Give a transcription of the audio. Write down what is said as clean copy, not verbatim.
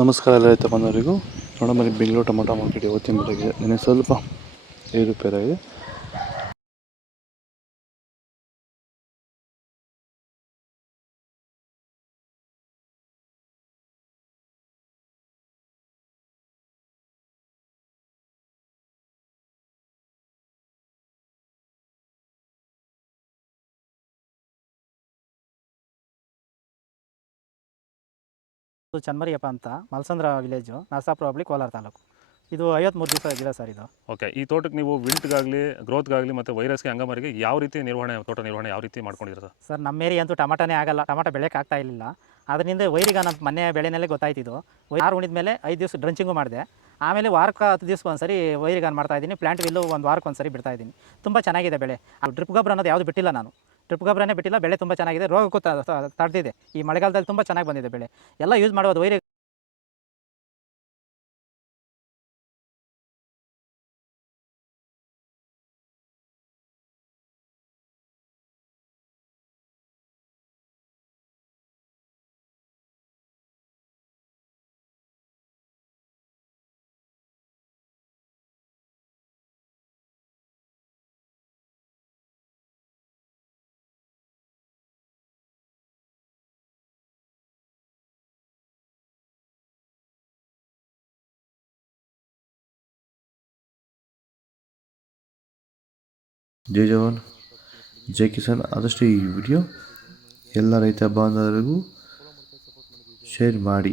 ನಮಸ್ಕಾರ ಎಲ್ಲ ರೈತ ಬಂದವರಿಗೂ. ನಮ್ಮಲ್ಲಿ ಬೆಂಗಳೂರು ಟೊಮೊಟೊ ಮಾರ್ಕೆಟ್ ಇವತ್ತಿನ ಬೆಲೆಗೆ ನೆನೆ ಸ್ವಲ್ಪ ಏರುಪೇರಾಗಿದೆ. ಚನ್ಮರಿಯಪ್ಪ ಅಂತ ಮಲ್ಸಂದ್ರ ವಿಲೇಜು, ನರಸಾಪುರ ಹೋಬಳಿ, ಕೋಲಾರ ತಾಲೂಕು. ಇದು 53 ದಿವಸ ಗಿಡ ಸರ್ ಇದು. ಓಕೆ. ಈ ತೋಟಕ್ಕೆ ನೀವು ವಿಲ್ಟ್ಗಾಗಲಿ, ಗ್ರೋತ್ಗಾಗಲಿ ಮತ್ತು ವೈರಸ್ಗೆ, ಅಂಗಮಾರಿಗೆ ಯಾವ ರೀತಿ ತೋಟ ನಿರ್ವಹಣೆ ಯಾವ ರೀತಿ ಮಾಡ್ಕೊಂಡಿದ್ದೀರಾ ಸರ್? ಸರ್ ನಮ್ಮ ಏರಿಯಾ ಅಂತೂ ಟಮಾಟನೇ ಆಗಲ್ಲ, ಟಮಾಟ ಬೆಳೆಯೋಕೆ ಆಗ್ತಾ ಇರಲಿಲ್ಲ. ಅದರಿಂದ ವೈರಿಗ ನಮ್ಮ ಮನೆ ಬೆಳೆನಲ್ಲೇ ಗೊತ್ತಾಯ್ತಿದ್ದು. ಯಾರು ಉಣಿದ ಮೇಲೆ 5 ದಿವಸ ಡ್ರಂಚಿಂಗು ಮಾಡಿದೆ. ಆಮೇಲೆ ವಾರಕ್ಕೆ 10 ದಿವಸಕ್ಕೆ ಒಂದ್ಸರಿ ವೈರಿಗಾನ್ ಮಾಡ್ತಾಯಿದ್ದೀನಿ. ಪ್ಲಾಂಟ್ ವಿಲ್ಲು ಒಂದು ವಾರಕ್ಕೆ ಒಂದ್ಸರಿ ಬಿಡ್ತಾಯಿದ್ದೀನಿ. ತುಂಬ ಚೆನ್ನಾಗಿದೆ ಬೆಳೆ. ಡ್ರಿಪ್ ಗೊಬ್ಬರ ಅನ್ನೋದು ಯಾವುದು ಬಿಟ್ಟಿಲ್ಲ ನಾನು. ಡ್ರಿಪ್ ಗೊಬ್ಬರನೇ ಬಿಟ್ಟಿಲ್ಲ. ಬೆಳೆ ತುಂಬ ಚೆನ್ನಾಗಿದೆ. ರೋಗಕ್ಕೂ ತಡೆದಿದೆ. ಈ ಮಳೆಗಾಲದಲ್ಲಿ ತುಂಬ ಚೆನ್ನಾಗಿ ಬಂದಿದೆ ಬೆಳೆ. ಎಲ್ಲ ಯೂಸ್ ಮಾಡೋದು ವೈರಿ. ಜೈ ಜವಾನ್ ಜೈ ಕಿಸಾನ್. ಆದಷ್ಟು ಈ ವಿಡಿಯೋ ಎಲ್ಲ ರೈತ ಬಾಂಧವರಿಗೂ ಶೇರ್ ಮಾಡಿ.